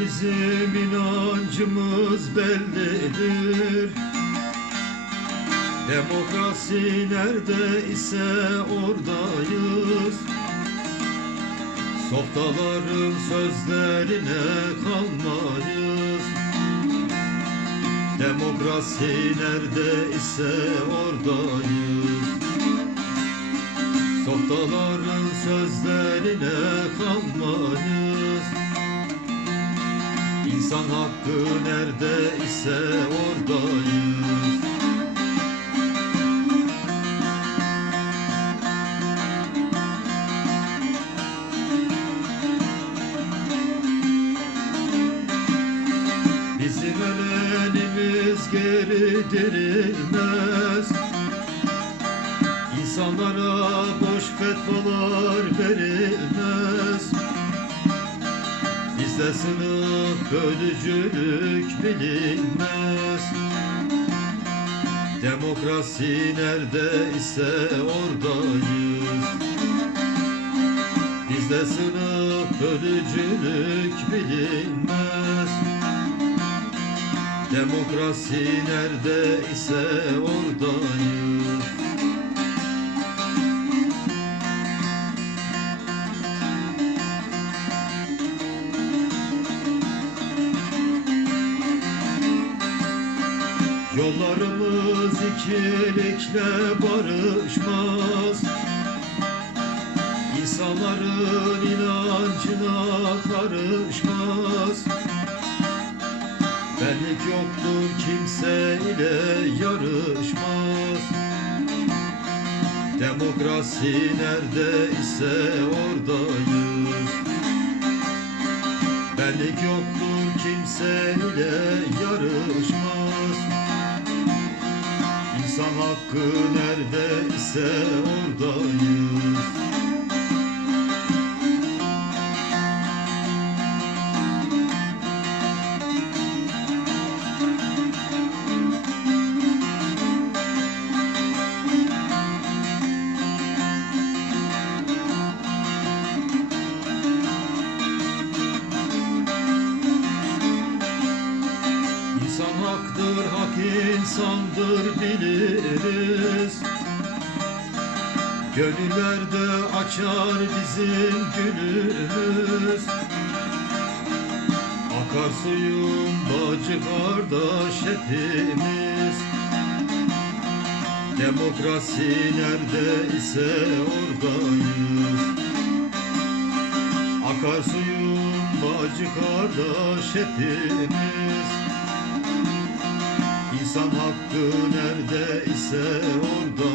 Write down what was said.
bizim inancımız bellidir. Demokrasi nerede ise oradayız. Softaların sözlerine kalmayız. Demokrasi nerede ise oradayız. Softaların sözlerine kalmayız İnsan hakkı nerede ise oradayız. Bizim ölenimiz geri dirilmez. İnsanlara boş fetvalar verilmez Bizde sınıf bölücülük bilinmez. Demokrasi nerede ise oradayız. Bizde sınıf bölücülük bilinmez. Demokrasi nerede ise oradayız Yollarımız ikilikle barışmaz. İnsanların inancına karışmaz. Benlik yoktur kimse ile yarışmaz. Demokrasi nerede ise oradayız. Benlik yoktur kimse ile yarışmaz İnsan hakkı nerede ise oradayız haktır, hak insandır biliriz. Gönüllerde açar bizim gülümüz. Akar suyun bacı kardeş hepimiz. Demokrasi nerede ise oradayız Akar suyun bacı kardeş hepimiz İnsan hakkı nerede ise oradayız